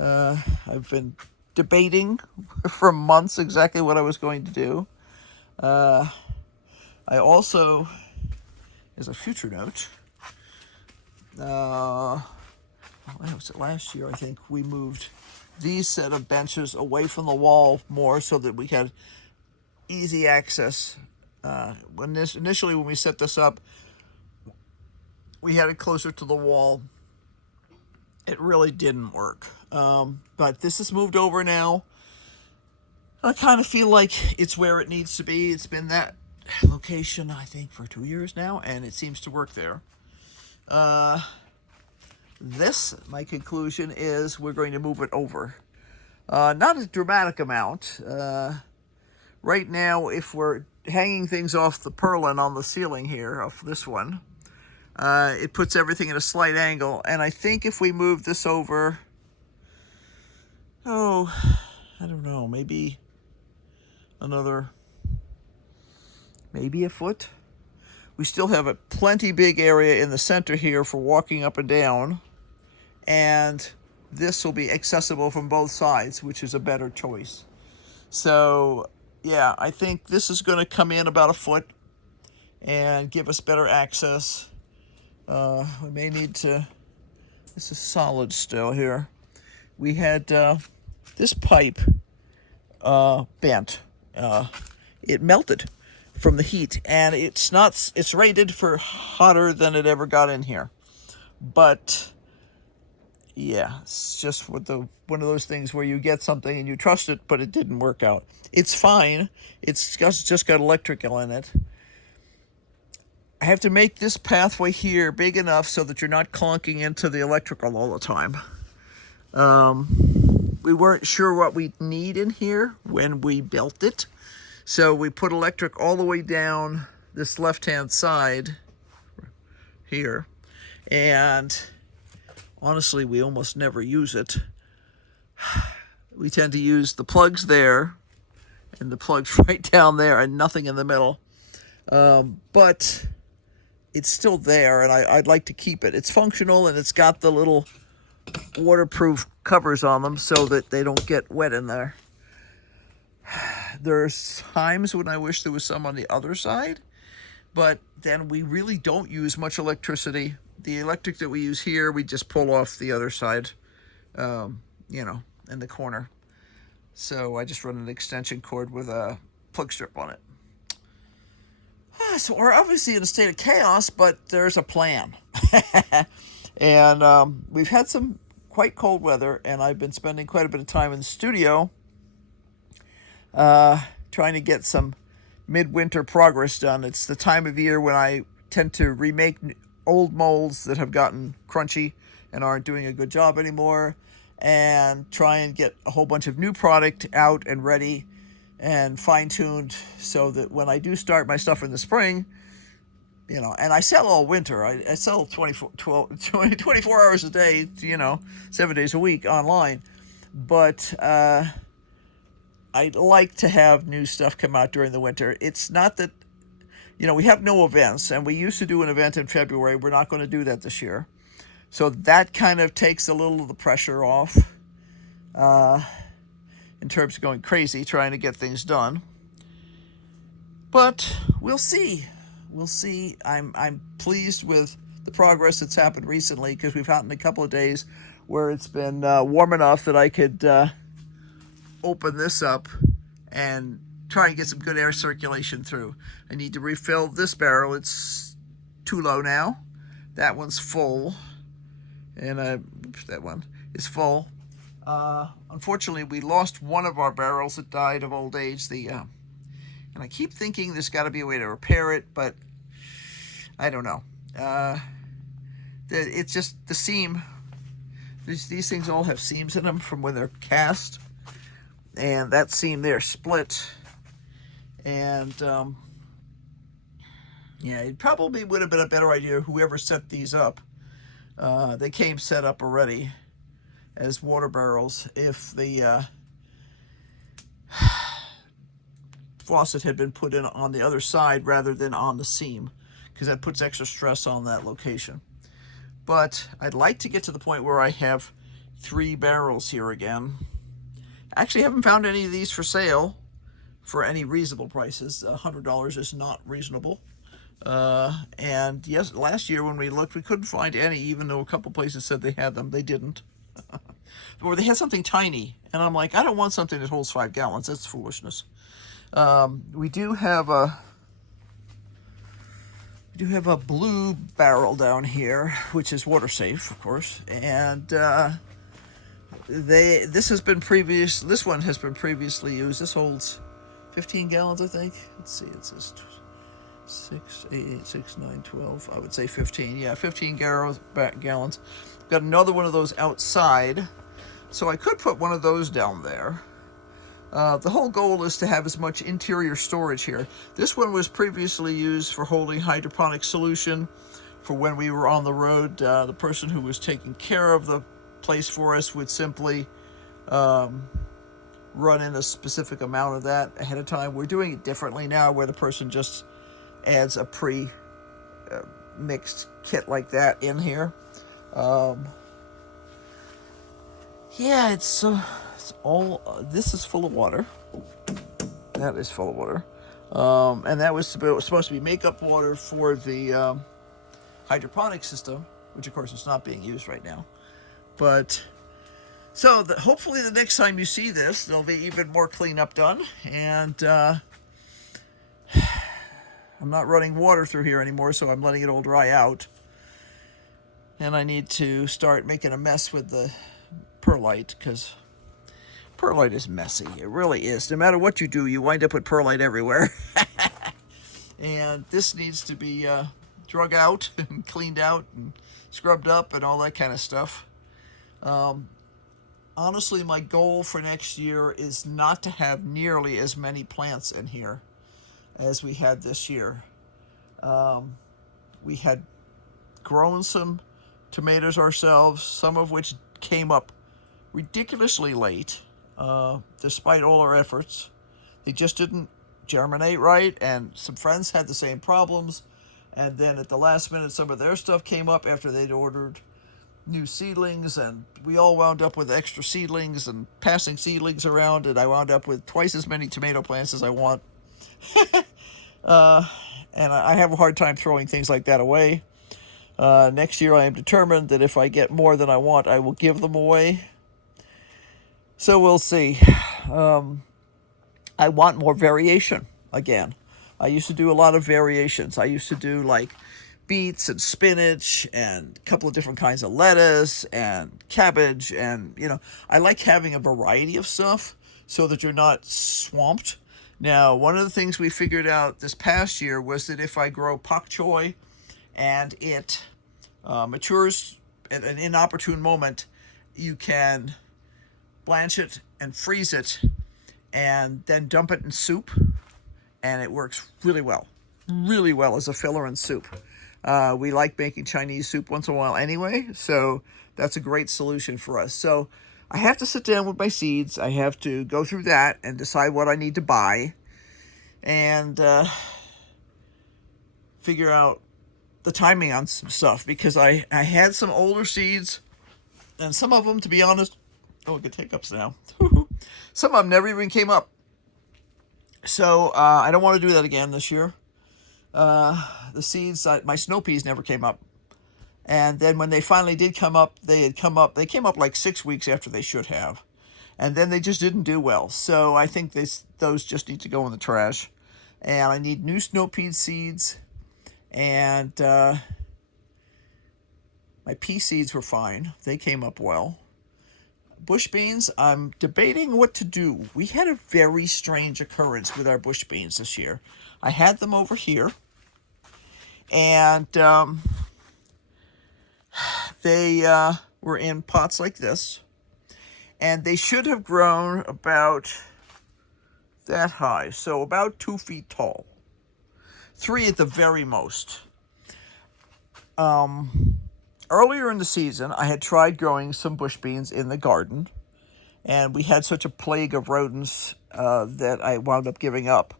I've been debating for months exactly what I was going to do. I also, as a future note, when was it last year? I think we moved these set of benches away from the wall more so that we had easy access. Initially when we set this up, we had it closer to the wall. It really didn't work. But this is moved over now. I kind of feel like it's where it needs to be. It's been that location, I think, for 2 years now, and it seems to work there. My conclusion is we're going to move it over. Not a dramatic amount. Right now, if we're hanging things off the purlin on the ceiling here, off this one, it puts everything at a slight angle. And I think if we move this over, I don't know, maybe a foot. We still have a plenty big area in the center here for walking up and down. And this will be accessible from both sides, which is a better choice. So, yeah, I think this is going to come in about a foot and give us better access. We may need to... This is solid still here. We had this pipe bent. It melted from the heat, and it's rated for hotter than it ever got in here. But yeah, it's just one of those things where you get something and you trust it, but it didn't work out. It's fine. It's just got electrical in it. I have to make this pathway here big enough so that you're not clunking into the electrical all the time. We weren't sure what we'd need in here when we built it. So we put electric all the way down this left-hand side here. And honestly, we almost never use it. We tend to use the plugs there and the plugs right down there and nothing in the middle. But it's still there, and I'd like to keep it. It's functional, and it's got the little waterproof covers on them so that they don't get wet in there. There's times when I wish there was some on the other side, but then we really don't use much electricity. The electric that we use here, we just pull off the other side, in the corner. So I just run an extension cord with a plug strip on it. So we're obviously in a state of chaos, but there's a plan. And we've had some quite cold weather, and I've been spending quite a bit of time in the studio trying to get some midwinter progress done. It's the time of year when I tend to remake old molds that have gotten crunchy and aren't doing a good job anymore, and try and get a whole bunch of new product out and ready and fine-tuned so that when I do start my stuff in the spring, and I sell all winter. I sell 24 hours a day, 7 days a week online. But I'd like to have new stuff come out during the winter. It's not that, we have no events, and we used to do an event in February. We're not going to do that this year. So that kind of takes a little of the pressure off in terms of going crazy, trying to get things done. But we'll see. We'll see. I'm pleased with the progress that's happened recently, because we've had a couple of days where it's been warm enough that I could open this up and try and get some good air circulation through. I need to refill this barrel. It's too low now. That one's full. And that one is full. Unfortunately, we lost one of our barrels that died of old age. And I keep thinking there's got to be a way to repair it, but I don't know. It's just the seam. These things all have seams in them from when they're cast, and that seam there split. And it probably would have been a better idea whoever set these up. They came set up already as water barrels if the faucet had been put in on the other side rather than on the seam, because that puts extra stress on that location. But I'd like to get to the point where I have 3 barrels here again. Actually, haven't found any of these for sale for any reasonable prices. $100 is not reasonable. And yes, last year when we looked, we couldn't find any, even though a couple places said they had them. They didn't. Or they had something tiny, and I'm like, I don't want something that holds 5 gallons. That's foolishness. We do have a blue barrel down here, which is water safe, of course, and this one has been previously used. This holds 15 gallons, I think. Let's see, it says 6, 8, 6, 9, 12. I would say 15. Yeah, 15 gallons. Got another one of those outside, so I could put one of those down there. The whole goal is to have as much interior storage here. This one was previously used for holding hydroponic solution for when we were on the road. The person who was taking care of the place for us would simply run in a specific amount of that ahead of time. We're doing it differently now, where the person just adds a pre-mixed kit like that in here. Yeah, it's all, this is full of water. That is full of water. And that was supposed to be makeup water for the hydroponic system, which of course is not being used right now. But, so hopefully the next time you see this, there'll be even more cleanup done. And I'm not running water through here anymore, so I'm letting it all dry out. And I need to start making a mess with the perlite, because perlite is messy. It really is. No matter what you do, you wind up with perlite everywhere. And this needs to be drug out and cleaned out and scrubbed up and all that kind of stuff. Honestly, my goal for next year is not to have nearly as many plants in here as we had this year. We had grown some tomatoes ourselves, some of which came up ridiculously late, despite all our efforts. They just didn't germinate right, and some friends had the same problems. And then at the last minute, some of their stuff came up after they'd ordered new seedlings, and we all wound up with extra seedlings and passing seedlings around, and I wound up with twice as many tomato plants as I want. And I have a hard time throwing things like that away. Next year I am determined that if I get more than I want, I will give them away. So we'll see. I want more variation again. I used to do a lot of variations. I used to do like beets and spinach and a couple of different kinds of lettuce and cabbage, and I like having a variety of stuff so that you're not swamped. Now, one of the things we figured out this past year was that if I grow pak choi and it matures at an inopportune moment, you can blanch it and freeze it and then dump it in soup, and it works really well as a filler in soup. We like making Chinese soup once in a while anyway, so that's a great solution for us. So I have to sit down with my seeds. I have to go through that and decide what I need to buy, and figure out the timing on some stuff, because I had some older seeds, and some of them, to be honest, I get hiccups now. Some of them never even came up. So I don't want to do that again this year. The seeds, my snow peas never came up. And then when they finally did come up, they came up like 6 weeks after they should have. And then they just didn't do well. So I think those just need to go in the trash. And I need new snow pea seeds. And my pea seeds were fine. They came up well. Bush beans, I'm debating what to do. We had a very strange occurrence with our bush beans this year. I had them over here, and they were in pots like this, and they should have grown about that high, so about 2 feet tall. 3 at the very most. Earlier in the season, I had tried growing some bush beans in the garden, and we had such a plague of rodents that I wound up giving up.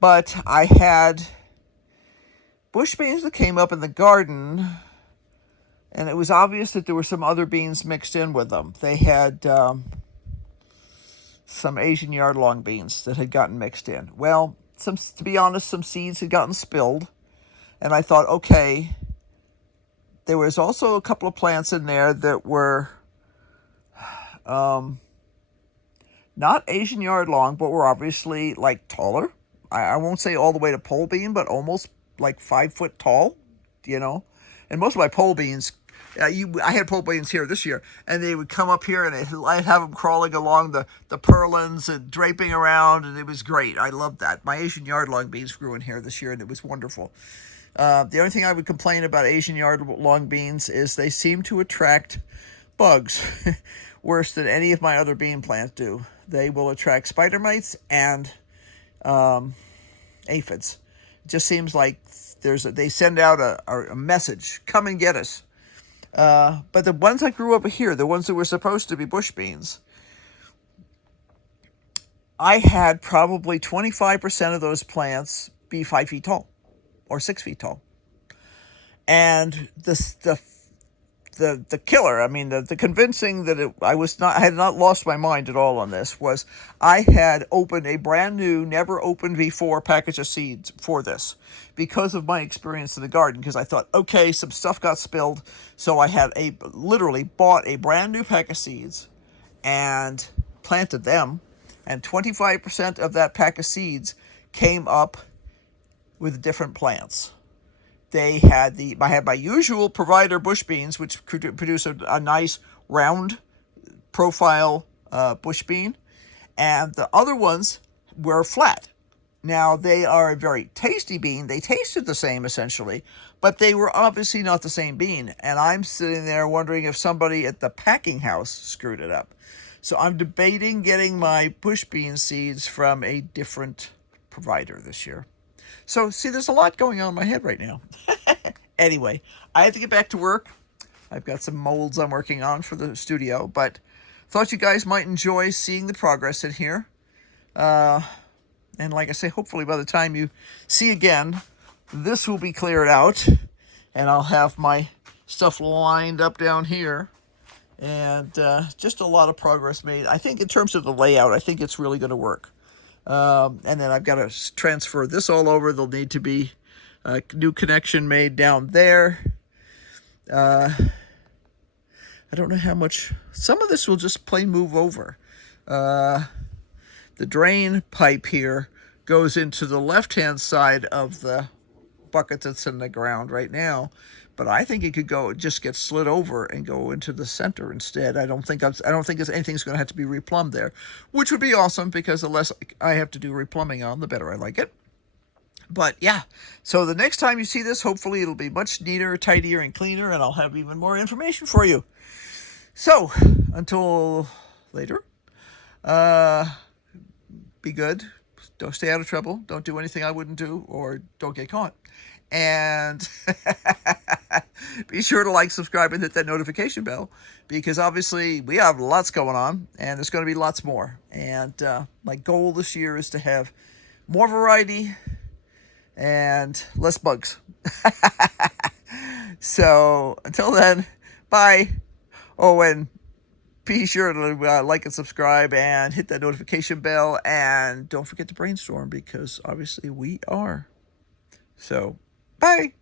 But I had bush beans that came up in the garden And it was obvious that there were some other beans mixed in with them. They had some Asian yard-long beans that had gotten mixed in. Well, to be honest, some seeds had gotten spilled. And I thought, okay, there was also a couple of plants in there that were not Asian yard-long, but were obviously like taller. I won't say all the way to pole bean, but almost like 5 foot tall, you know. And most of my pole beans, I had pole beans here this year, and they would come up here, and I'd have them crawling along the purlins and draping around, and it was great. I loved that. My Asian yard-long beans grew in here this year, and it was wonderful. The only thing I would complain about Asian yard-long beans is they seem to attract bugs worse than any of my other bean plants do. They will attract spider mites and aphids. It just seems like they send out a message, come and get us. But the ones that grew over here, the ones that were supposed to be bush beans, I had probably 25% of those plants be 5 feet tall or 6 feet tall. And the killer, I mean, the convincing that I had not lost my mind at all on this, was I had opened a brand new, never opened before package of seeds for this because of my experience in the garden. Because I thought, okay, some stuff got spilled, so I had literally bought a brand new pack of seeds and planted them, and 25% of that pack of seeds came up with different plants. I had my usual provider bush beans, which produce a nice round profile bush bean, and the other ones were flat. Now, they are a very tasty bean. They tasted the same, essentially, but they were obviously not the same bean, and I'm sitting there wondering if somebody at the packing house screwed it up. So I'm debating getting my bush bean seeds from a different provider this year. So, see, there's a lot going on in my head right now. Anyway, I have to get back to work. I've got some molds I'm working on for the studio, but thought you guys might enjoy seeing the progress in here. And like I say, hopefully by the time you see again, this will be cleared out, and I'll have my stuff lined up down here. And just a lot of progress made. I think in terms of the layout, I think it's really going to work. And then I've got to transfer this all over. There'll need to be a new connection made down there. I don't know how much. Some of this will just plain move over. The drain pipe here goes into the left-hand side of the bucket that's in the ground right now. But I think it could just get slid over and go into the center instead. I don't think anything's going to have to be replumbed there, which would be awesome, because the less I have to do replumbing on, the better I like it. But yeah, so the next time you see this, hopefully it'll be much neater, tidier, and cleaner, and I'll have even more information for you. So until later, be good. Don't stay out of trouble. Don't do anything I wouldn't do, or don't get caught. And be sure to like, subscribe, and hit that notification bell, because obviously we have lots going on, and there's going to be lots more. And my goal this year is to have more variety and less bugs. So until then, bye. Oh, and be sure to like and subscribe and hit that notification bell, and don't forget to brainstorm, because obviously we are. So bye.